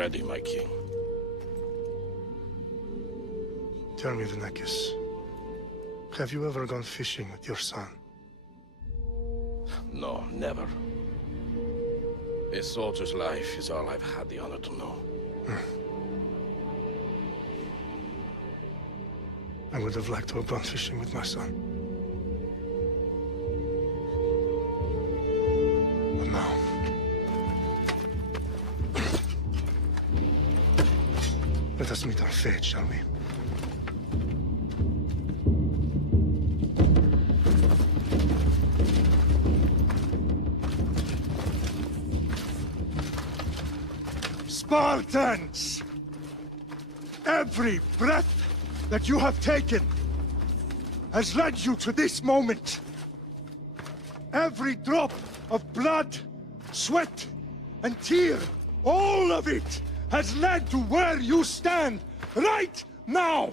ready, my king. Tell me, Vinakis, have you ever gone fishing with your son? No, never. A soldier's life is all I've had the honor to know. I would have liked to have gone fishing with my son. But now... let us meet our fate, shall we? Spartans! Every breath that you have taken has led you to this moment. Every drop of blood, sweat, and tear, all of it has led to where you stand right now.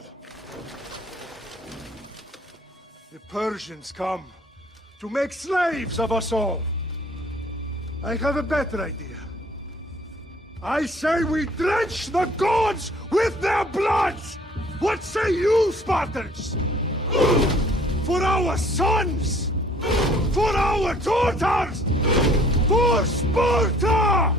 The Persians come to make slaves of us all. I have a better idea. I say we drench the gods with their blood! What say you, Spartans? For our sons! For our daughters! For Sparta!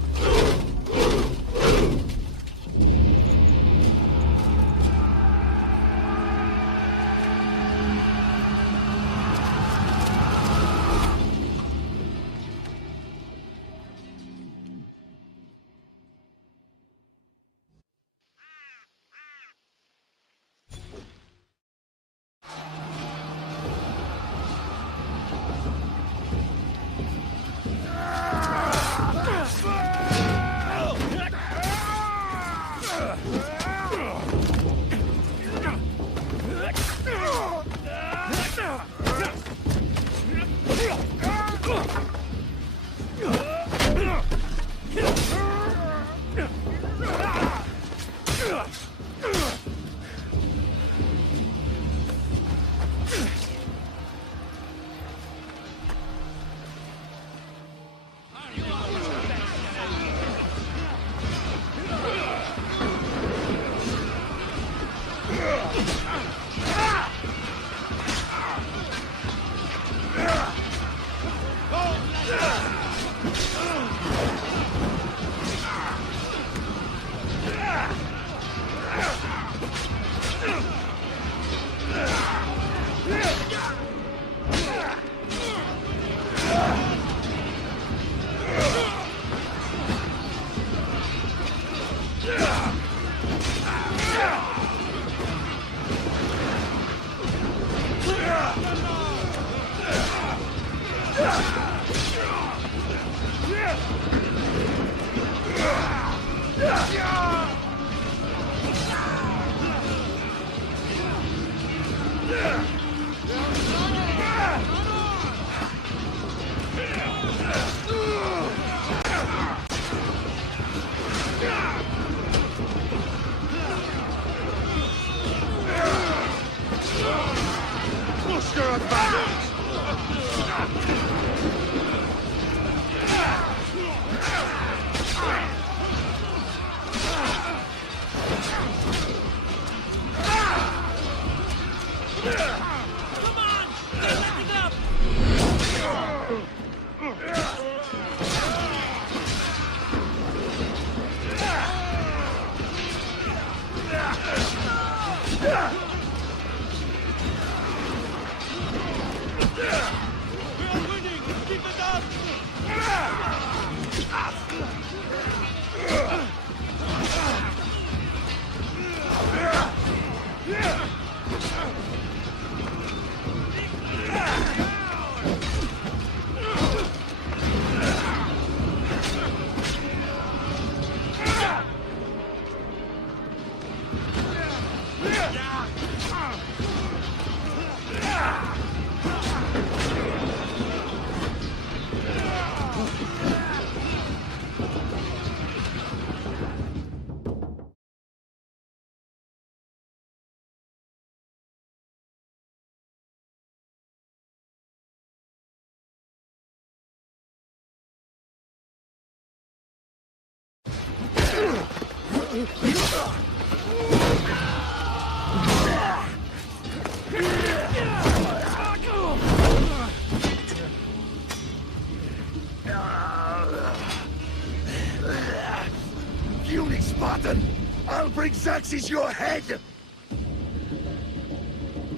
Puny Spartan! I'll bring Xerxes your head!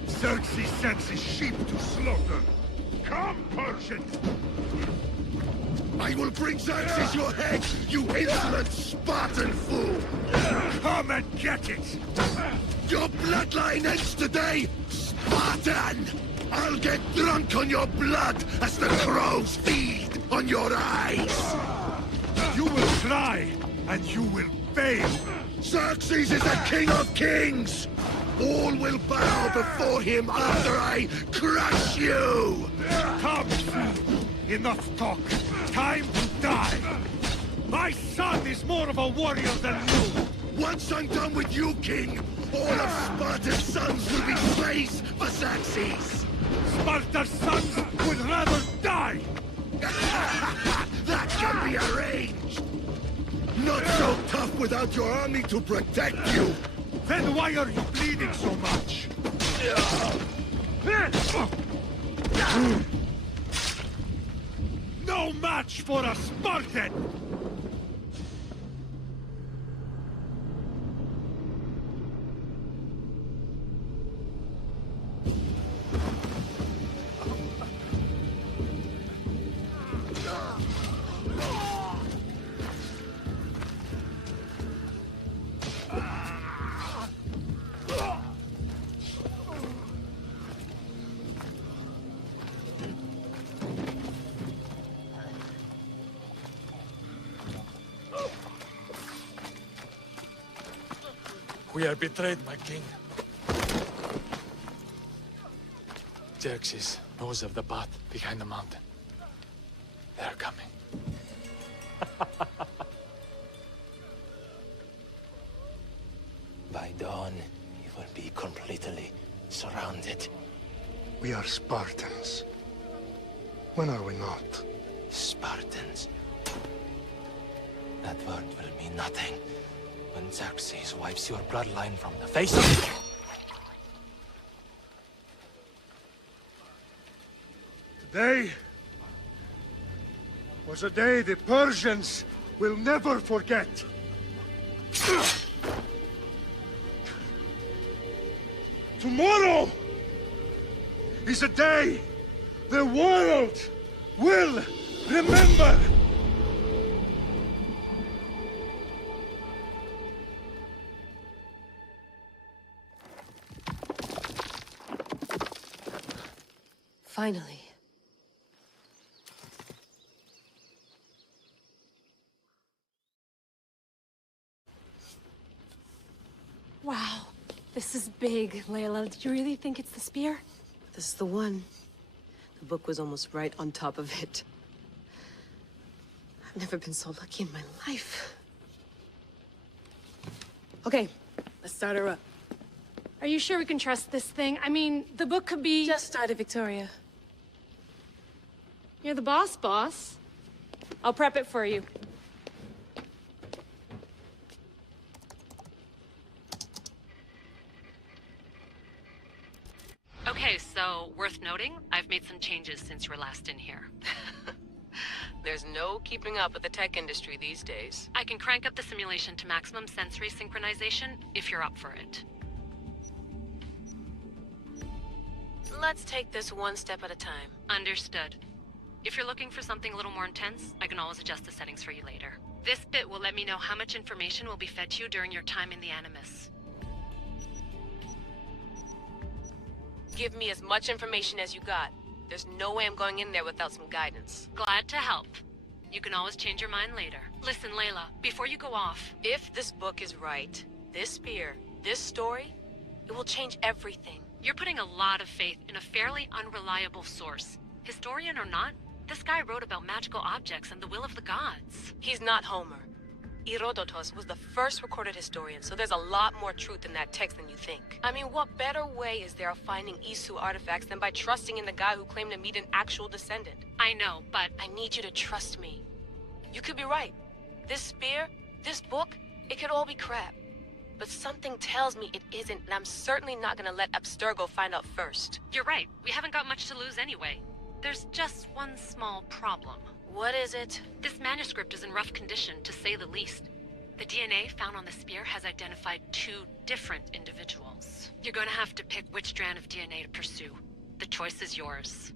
Xerxes sends his sheep to slaughter. Come, Persian! I will bring Xerxes your head, you insolent Spartan fool! Come and get it! Your bloodline ends today, Spartan! I'll get drunk on your blood as the crows feed on your eyes! You will try, and you will fail! Xerxes is the king of kings! All will bow before him after I crush you! Come, fool! Enough talk! Time to die! My son is more of a warrior than you! Once I'm done with you, king, all of Sparta's sons will be slaves for Xerxes! Sparta's sons would rather die! That can be arranged! Not so tough without your army to protect you! Then why are you bleeding so much? No match for a Spartan! We are betrayed, my king. Xerxes knows of the path behind the mountain. They're coming. By dawn, you will be completely surrounded. We are Spartans. When are we not? Spartans. That word will mean nothing when Xerxes wipes your bloodline from the face of the... Today was a day the Persians will never forget. Tomorrow is a day the world will remember. Finally. Wow, this is big, Layla. Did you really think it's the spear? This is the one. The book was almost right on top of it. I've never been so lucky in my life. Okay, let's start her up. Are you sure we can trust this thing? I mean, the book could be... Just started, Victoria. You're the boss. I'll prep it for you. Okay, so worth noting, I've made some changes since you were last in here. There's no keeping up with the tech industry these days. I can crank up the simulation to maximum sensory synchronization if you're up for it. Let's take this one step at a time. Understood. If you're looking for something a little more intense, I can always adjust the settings for you later. This bit will let me know how much information will be fed to you during your time in the Animus. Give me as much information as you got. There's no way I'm going in there without some guidance. Glad to help. You can always change your mind later. Listen, Layla, before you go off... If this book is right, this spear, this story, it will change everything. You're putting a lot of faith in a fairly unreliable source. Historian or not, this guy wrote about magical objects and the will of the gods. He's not Homer. Herodotus was the first recorded historian, so there's a lot more truth in that text than you think. I mean, what better way is there of finding Isu artifacts than by trusting in the guy who claimed to meet an actual descendant? I know, but... I need you to trust me. You could be right. This spear, this book, It could all be crap. But something tells me it isn't, and I'm certainly not gonna let Abstergo find out first. You're right. We haven't got much to lose anyway. There's just one small problem. What is it? This manuscript is in rough condition, to say the least. The DNA found on the spear has identified 2 different individuals. You're gonna have to pick which strand of DNA to pursue. The choice is yours.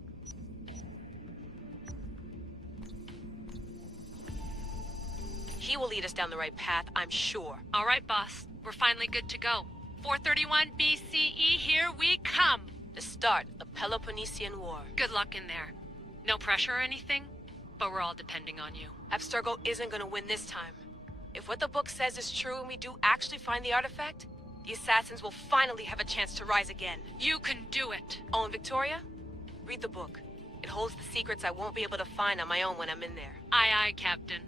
He will lead us down the right path, I'm sure. All right, boss. We're finally good to go. 431 BCE, here we come! The start of the Peloponnesian War. Good luck in there. No pressure or anything, but we're all depending on you. Abstergo isn't gonna win this time. If what the book says is true and we do actually find the artifact, the assassins will finally have a chance to rise again. You can do it! Oh, and Victoria? Read the book. It holds the secrets I won't be able to find on my own when I'm in there. Aye, aye, Captain.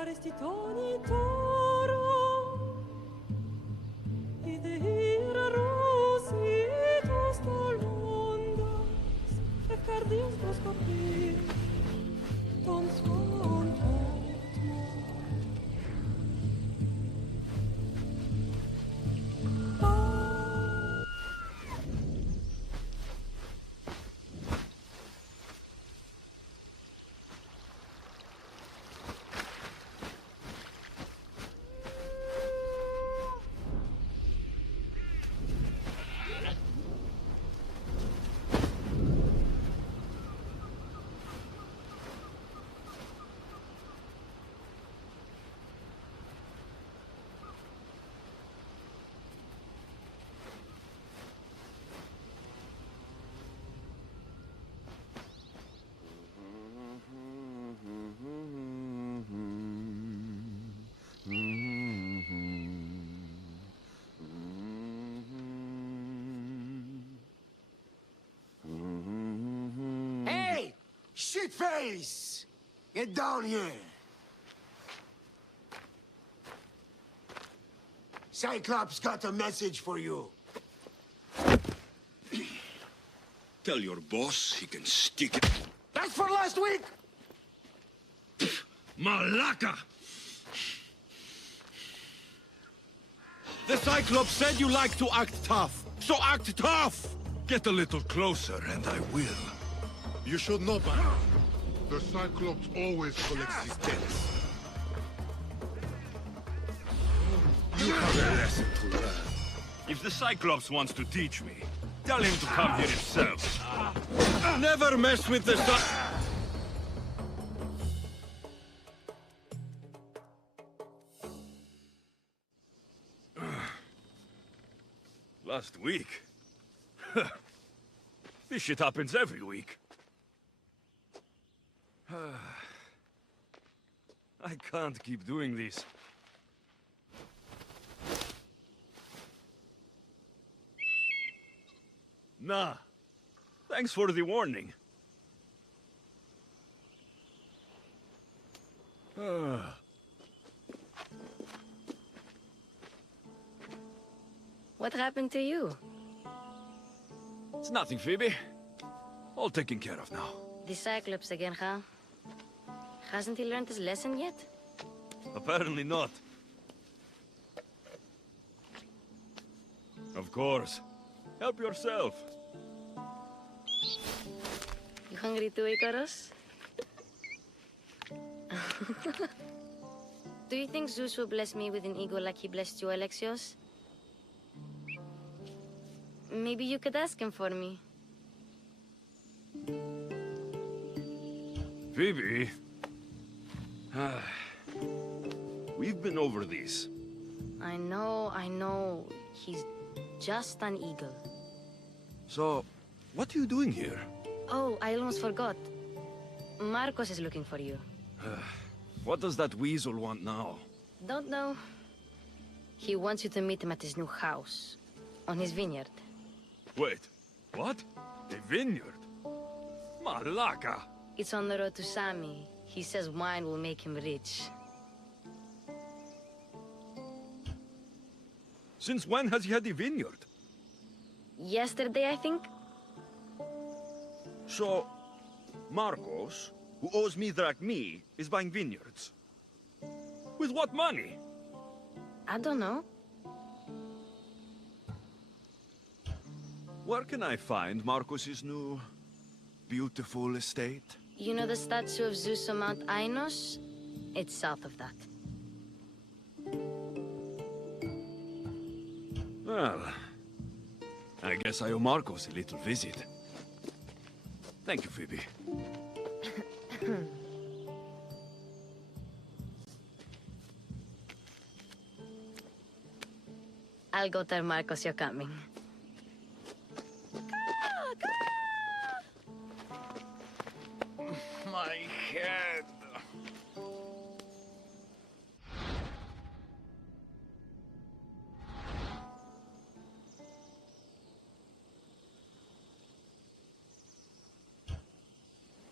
Arestitoni toro, ideira rositos tolondas, efcardios proscopir, ton son Shitface! Get down here! Cyclops got a message for you. Tell your boss he can stick it. That's for last week! Malaka! The Cyclops said you like to act tough, so act tough! Get a little closer and I will. You should know by now. The Cyclops always collects his debts. You have a lesson to learn. If the Cyclops wants to teach me, tell him to come here himself. Never mess with the Last week? This shit happens every week. I can't keep doing this. Nah. Thanks for the warning. What happened to you? It's nothing, Phoebe. All taken care of now. The Cyclops again, huh? Hasn't he learned his lesson yet? Apparently not. Of course. Help yourself. You hungry too, Icarus? Do you think Zeus will bless me with an ego like he blessed you, Alexios? Maybe you could ask him for me. Phoebe? We've been over this. I know. He's just an eagle. So, what are you doing here? Oh, I almost forgot. Marcos is looking for you. What does that weasel want now? Don't know. He wants you to meet him at his new house. On his vineyard. Wait, What? A vineyard? Malaka! It's on the road to Sami. He says wine will make him rich. Since when has he had a vineyard? Yesterday, I think? So, Marcos, who owes me drachmi, is buying vineyards. With what money? I don't know. Where can I find Marcos's new, beautiful estate? You know the statue of Zeus on Mount Ainos? It's south of that. Well, I guess I owe Marcos a little visit. Thank you, Phoebe. I'll go tell Marcos you're coming. My head.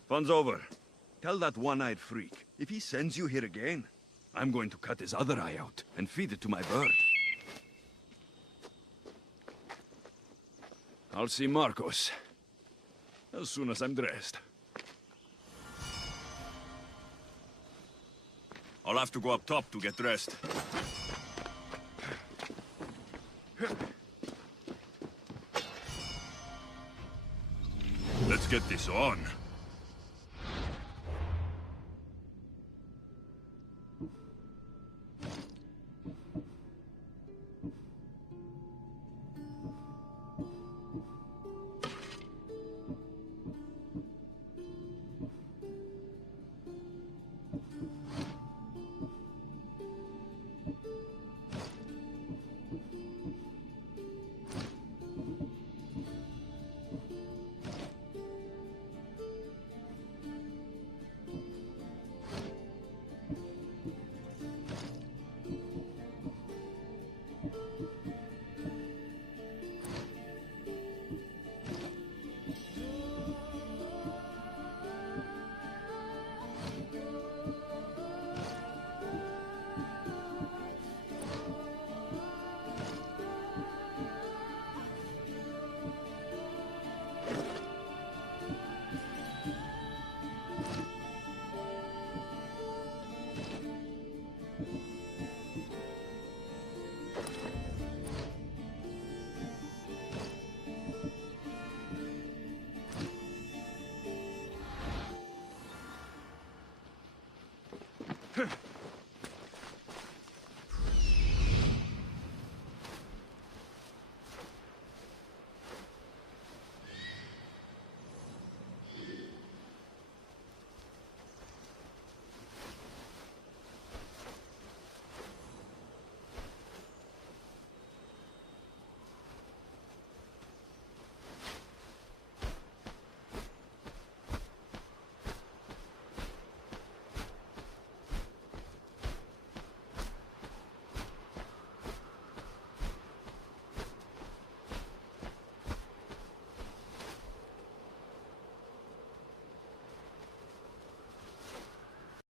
Fun's over. Tell that one-eyed freak, if he sends you here again, I'm going to cut his other eye out and feed it to my bird. I'll see Marcos as soon as I'm dressed. I'll have to go up top to get dressed. Let's get this on.